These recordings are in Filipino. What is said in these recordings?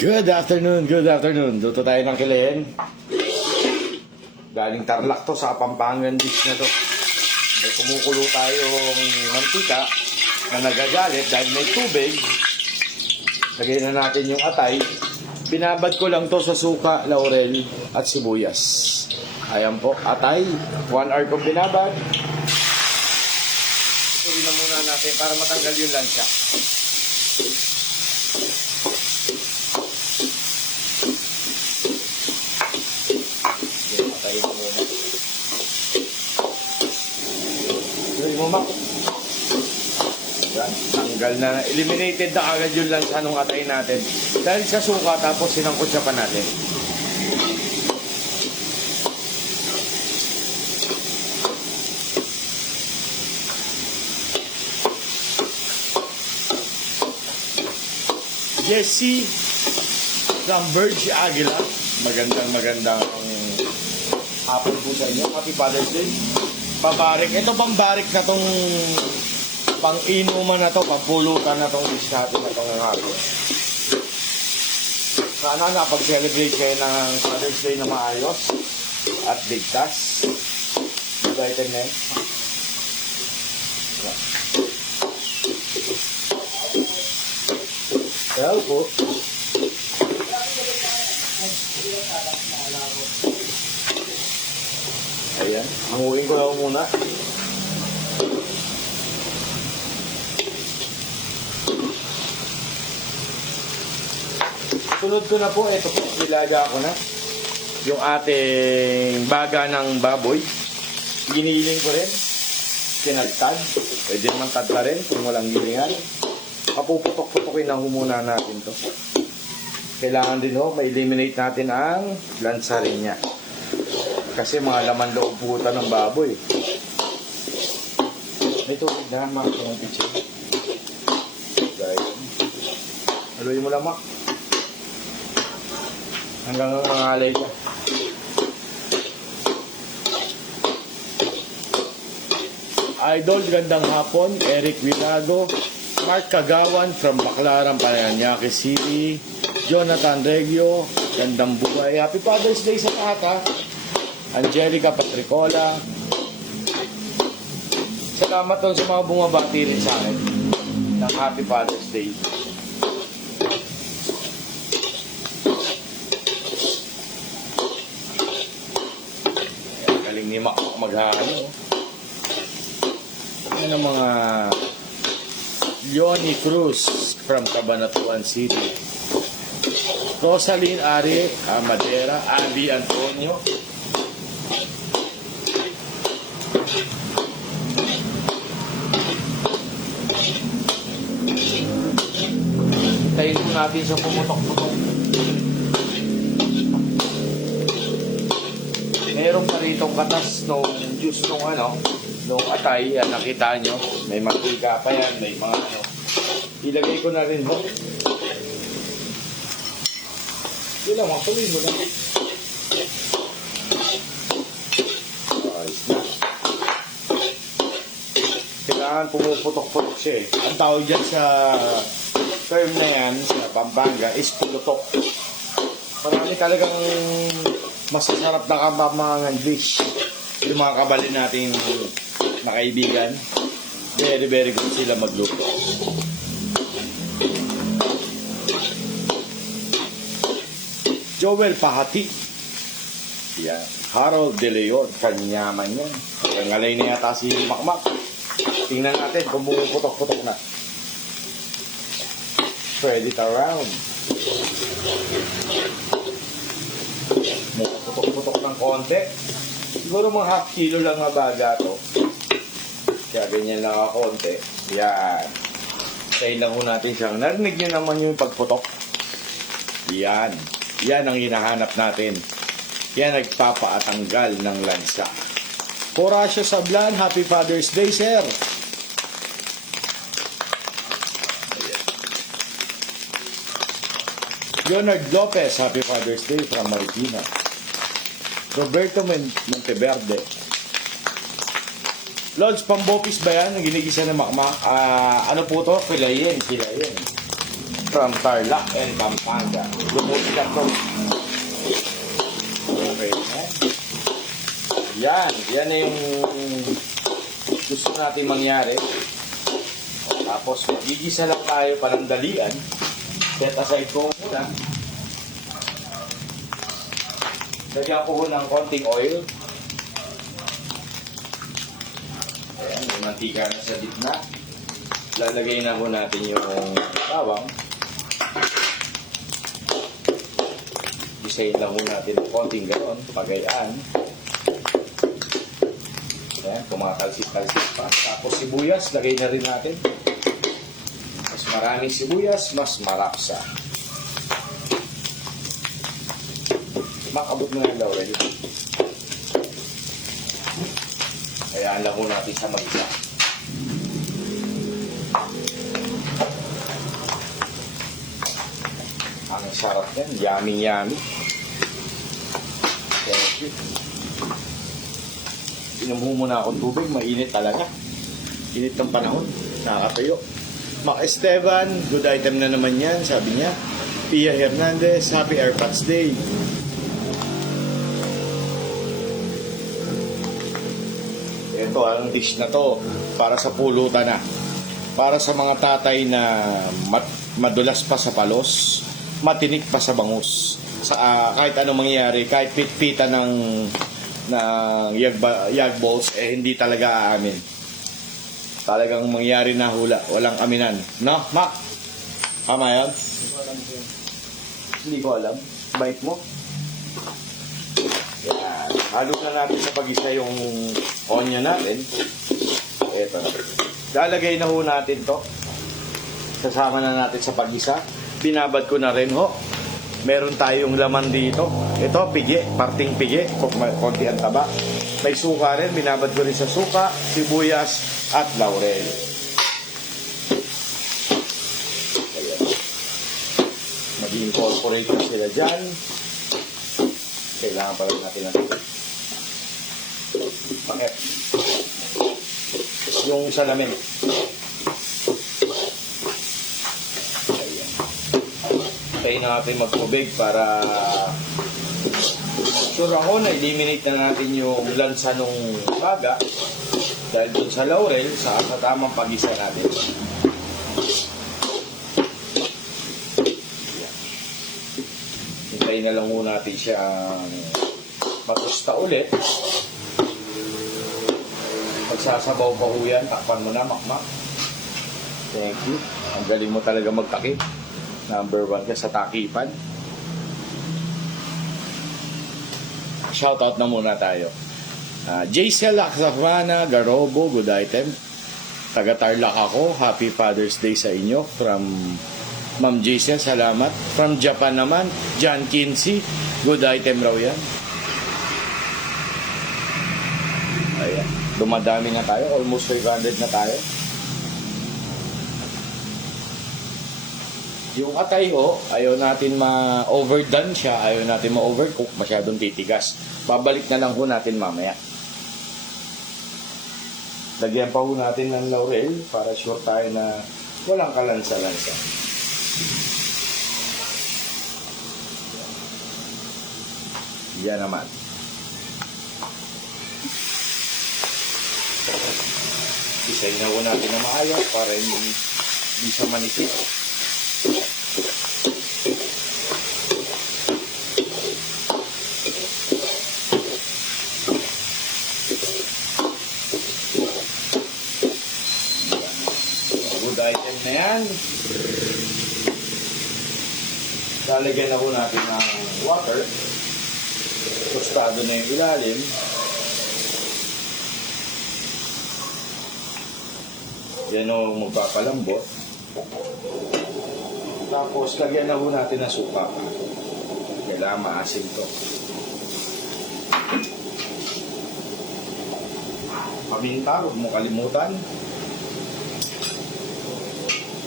Good afternoon, good afternoon. Luto tayo ng kilen. Galing Tarlac to, sa Pampangan dish na to. May kumukulo tayong mantika na nagagalit dahil may tubig. Lagyan na natin yung atay. Binabad ko lang to sa suka, laurel at sibuyas. Ayan po, atay. 1 hour ko binabad. Ituloy na muna natin para matanggal yung lansya. Tanggal na, eliminated na agad yung lansa nung atay natin dahil sa suka, tapos sinangkot siya pa natin. Jessie from Verge Aguila, magandang hapon po sa inyo. Happy Father's Day. Pabarik, ito pang barik na tong pang-inuman na to, pampulutan na tong dish natin na tong hapon. Sana napag-celebrate kayo ng Father's Day na maayos at bigtas. Diba item na yun? Kaya po. Ayan, hanguin ko lang muna. Sunod ko na po, ito po, nilaga ko na yung ating baga ng baboy. Giniling ko rin, kinagtad. Pwede naman tadta rin kung walang gilingan. Kapuputok-putokin na muna natin to. Kailangan din ho, ma-eliminate natin ang lansa rin niya. Kasi mga laman loob puta ng baboy. May tubig na, mga itong pitchin. Haluin mo lang, Mak. Hanggang ang mga alay ka. Idol, gandang hapon. Eric Villado. Mark Kagawan from Baclaran, Paranaque City. Jonathan Regio. Gandang buhay. Happy Father's Day sa lahat, ha. Angelica Patricola. Salamat doon sa mga bumabati rin sa akin ng Happy Father's Day. Galing ni Mac maghahalo. Yan ang mga Leonie Cruz from Cabanatuan City. Rosaline Ari Amadera, Andy Antonio. Tayo natin sa pumutok-putok. Meron pa ritong katas nung juice nung nung atay. Yan, nakita nyo. May mantika pa yan. May mga ilagay ko na rin ho. Yun lang, tuloy mo na. Ayos na. Kailangan pumuputok-putok siya eh. Ang tawag dyan sa term na yan, sa Pampanga, is pulutok. Marami talagang masasarap na kapamangan dish. Yung mga kabalin natin na kaibigan, very very good sila magluto. Joel Pahati. Yan. Harold De Leon. Kanyaman yan. Nangalay na yata si Makmak. Tingnan natin kung putok-putok na. Spread it around. Putok-putok ng konti. Siguro mga half kilo lang na baga to. Kaya ganyan lang ang konti. Yan. Tayin lang ho natin siyang. Narinig nyo naman yung pagputok. Yan. Yan ang hinahanap natin. Yan nagpapaatanggal ng lansa. Horacio Sablan, Happy Father's Day, sir. Leonard Lopez, Happy Father's Day from Marikina. Roberto Monteverde. Lods, pambopis ba yan? Ang ginigisa ng makmak. Ano po to? Kilayin. from Tarlac and Pampanga. Lumuti lang to. Okay. Yan na yung gusto natin mangyari. Tapos gigisa lang tayo parang dalian. Set aside ko muna. Lagyan ko ng konting oil. Ayan, may mantika na sa gitna. Lalagay na ho natin yung bawang. Gisahin lang ho natin ng konting gano'n, pagayaan. Ayan, kumakalsik-kalsik pa. Tapos sibuyas, lagay na rin natin. Mas maraming sibuyas, mas marapsa. Makabot mo na yung laurel. Kayaan lang ho natin sa mag-isa. Ang sarap yan. Yummy. Thank you. Inom muna akong tubig. Mainit talaga. Init ng panahon. Nakakatayo. Mac Esteban, good item na naman yan. Sabi niya. Pia Hernandez, Happy Airpods Day. Ito, ang dish na to para sa pulutan na. Para sa mga tatay na madulas pa sa palos, matinik pa sa bangus. Kahit anong mangyari, kahit pitpita ng yag balls, hindi talaga aamin. Talagang mangyari na hula, walang aminan. No, Mac? Tama yan? Hindi ko alam. Bite mo? Yan. Halo na natin sa pag-isa yung onion natin. Ito na. Lalagay na ho natin to. Sasama na natin sa pag-isa. Binabad ko na rin ho. Meron tayong laman dito. Ito, pigi. Parting pigi. Konti ang taba. May suka rin. Binabad ko rin sa suka, sibuyas, at laurel. Ayan. Mag-incorporate na sila dyan. Kailangan pa rin natin natin. Bakit? Yung salamin. Ayan. Kaya natin magtubig para sure ako na eliminate na natin yung lansa ng baga dahil dun sa laurel sa tamang pag-isa natin. Hintayin na lang muna natin siyang matusta ulit. Magsasabaw pa ho yan. Takpan mo na, makmak. Thank you. Ang galing mo talaga magtakip. Number 1 ka sa takipan. Shoutout na muna tayo. JCL Laksavana, Garobo, good item. Taga Tarlac ako. Happy Father's Day sa inyo. From Ma'am JCL, salamat. From Japan naman, John Kinsey, good item raw yan. Ayan. Dumadami na tayo. Almost 500 na tayo. Yung atay ho, ayaw natin ma-overdone siya. Ayaw natin ma-overcook. Masyadong titigas. Babalik na lang ho natin mamaya. Lagyan pa ho natin ng laurel para sure tayo na walang kalansa-lansa. Yan naman. Isayin na ho natin na maayos para hindi siya manipis. Good item na yan. Lalagyan na ho natin ng water. Tostado na yung ilalim. Yan o magpapalambot. Tapos lagyan na ho natin ng suka. Kailangan maasim to. Paminta, huwag mo kalimutan.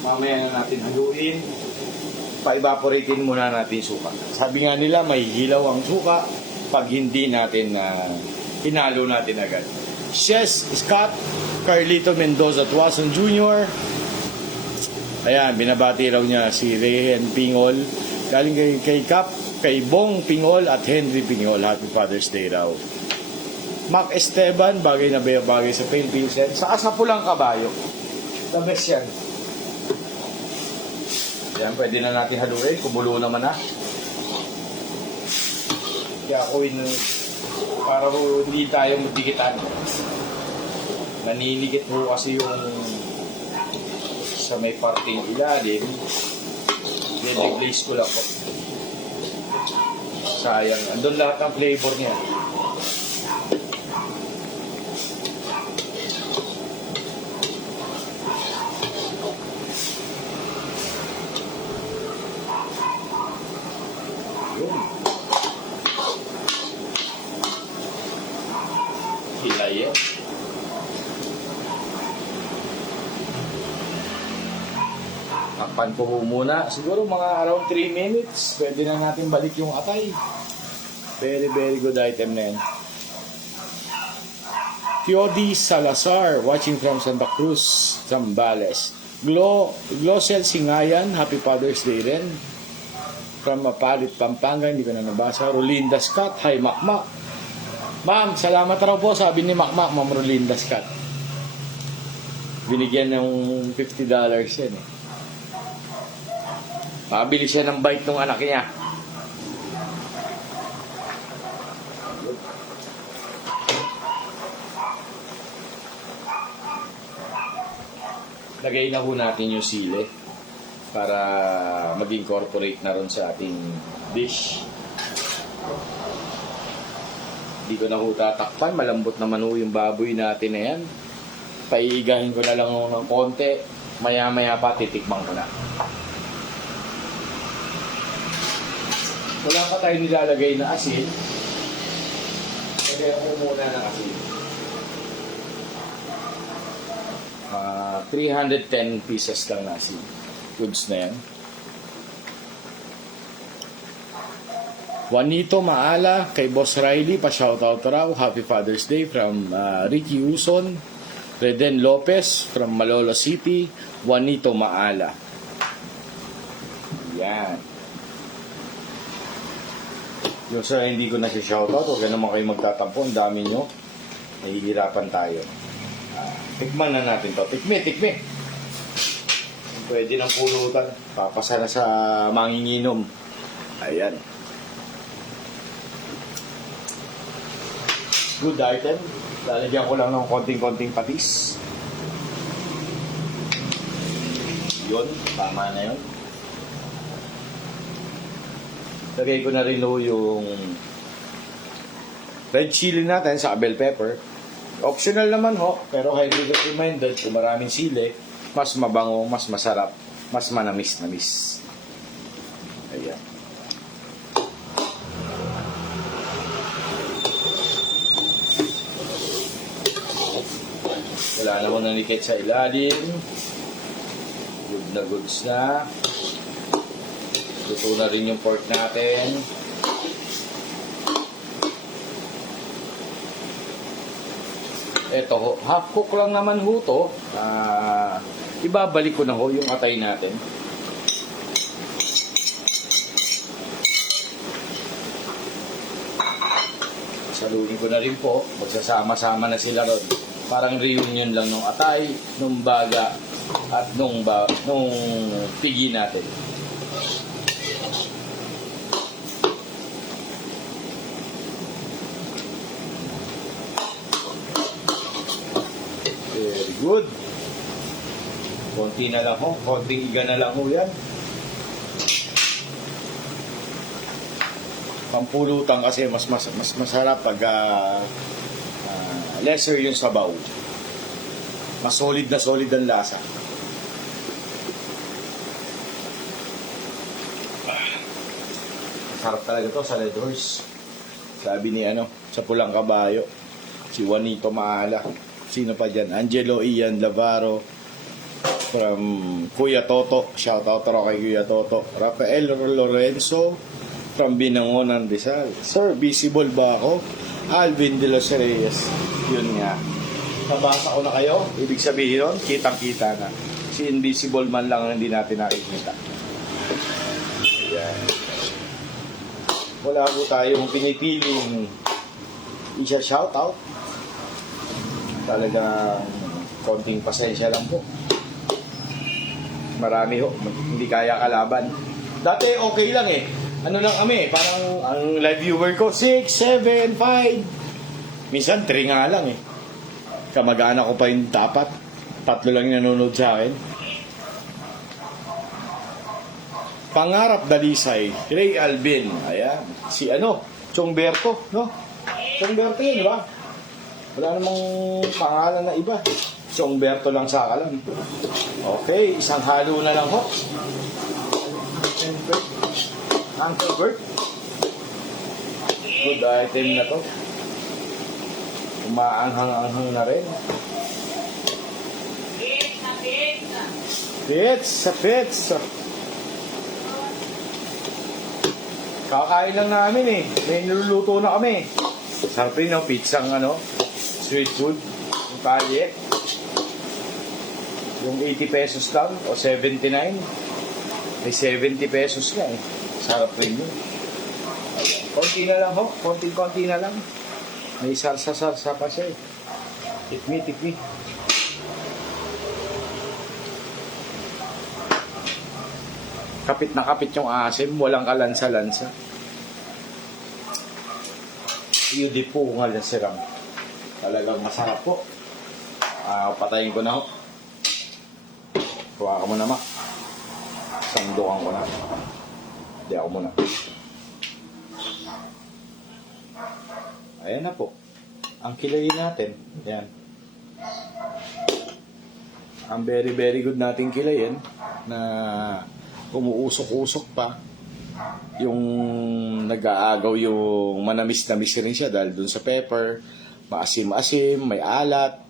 Mamaya na natin haluin. Pa-evaporatein muna natin suka. Sabi nga nila may hilaw ang suka pag hindi natin hinalo natin agad. Chef Scott Carlito Mendoza Tuason Jr. Ayan, binabati raw niya si Rehen Pingol. Galing kay Kap, kay Bong Pingol at Henry Pingol. Happy Father's Day raw. Mac Esteban, bagay na bagay sa Philippines. Saka sa Pulang Kabayo. The best yan. Yan, pwede na natin haluin. Kumulo naman na. Kaya ako para hindi tayo magdikitan. Naninigit mo kasi yung sa may parting ilalim. Nilaglaze ko lang po. Sayang. Andun lahat ng flavor niya. Yun. Hilay yan. Takpan po muna. Siguro mga around 3 minutes. Pwede na natin balik yung atay. Very, very good item na yan. Fiodi Salazar, watching from Santa Cruz, Zambales. Glosel Singayan, Happy Father's Day rin. From Mapalit, Pampanga, hindi ko na nabasa. Rolinda Scott, hi Makmak. Ma'am, salamat raw po, sabi ni Makmak, Ma'am Rolinda Scott. Binigyan ng $50 yan eh. Makabili siya ng bite ng anak niya. Lagay na po natin yung sili para mag-incorporate na rin sa ating dish. Hindi ko na po tatakpan. Malambot naman po yung baboy natin na yan. Paiigahin ko na lang ng konti. Maya-maya pa titikman ko na. Wala pa tayo nilalagay na asin. Lagay ako muna ng asin. 310 pieces lang na asin. Goods na yan. Juanito Maala, kay Boss Riley, pa-shoutout raw. Happy Father's Day from Ricky Uson. Reden Lopez from Malolo City. Juanito Maala. Yan. Yung sir, hindi ko na siya shoutout. Huwag naman kayo magtatampo. Ang dami nyo. Nahihirapan tayo. Tikman na natin to. Tikme. Pwede ng pulutan. Papasa na sa manginginom. Ayan. Good item. Lalagyan ko lang ng konting-konting patis. Yun. Tama na yun. Lagay ko na rin yung red chili natin sa bell pepper. Optional naman ho, pero highly recommended kung maraming sili, mas mabango, mas masarap, mas manamis-namis. Ayan. Wala na mo nanikit sa ilalim. Good na goods na. Luto na rin yung pork natin. Eto ho, half cook lang naman ho to. Ibabalik ko na ho yung atay natin. Saluhin ko na rin po. Magsasama-sama na sila ron. Parang reunion lang nung atay, nung baga, at nung pigi natin. Good. Konti na lang ho. Konting iga na lang ho yan. Pampulutan kasi mas masarap pag lesser yung sabaw. Mas solid ang lasa. Masarap talaga to sa Red Horse. Sabi ni sa Pulang Kabayo, si Juanito Maala. Sino pa dyan? Angelo Ian Lavaro from Kuya Toto. Shout out raw kay Kuya Toto. Rafael Lorenzo from Binangonan Rizal. Sir, visible ba ako? Alvin de los Reyes. Yun nga. Nabasa ko na kayo. Ibig sabihin yun, kitang-kita na. Si invisible man lang ang hindi natin nakikita. Ayan. Wala po tayong pinipiling isa-shoutout. Talagang konting pasensya lang po. Marami ho, hindi kaya kalaban. Dati okay lang eh. Ano lang kami, parang ang live viewer ko, 6, 7, 5. Minsan 3 nga lang eh. Kamag-anak ko pa yung dapat. 3 lang yung nanonood sa akin. Pangarap Dalisay, Ray Alvin. Ayan. Si Chongberto, no? Chongberto yun, di ba? Wala namang pangalan na iba. Chongberto lang sa akalan. Okay, isang halo na lang ho. Uncle Bert. Good item na to. Umaanghang-anghang na rin. Pizza. Kakain lang namin eh. May niluluto na kami. Sarap rin, no? Pizzang street food. Yung kalye. Yung 80 pesos lang o 79. May 70 pesos nga eh. Sarap rin yun. Konti na lang ho. Konti na lang. May sarsa-sarsa pa siya eh. Tikmi. Kapit na kapit yung asim. Walang kalansa-lansa. Yun di po nga lang siram. Talagang masarap po. Patayin ko na ho. Kuha ka muna, ma. Sandukan ko na. Hindi ako muna. Ayan na po. Ang kilayin natin. Ayan. Ang very very good nating kilayin na umuusok-usok pa. Yung nag-aagaw yung manamis-namis rin siya dahil dun sa pepper. Maasim-asim, may alat.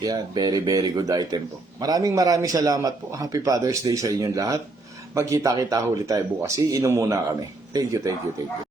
Yan, very very good item po. Maraming salamat po. Happy Father's Day sa inyong lahat. Magkita-kita huli tayo bukas. Iinom muna kami. Thank you.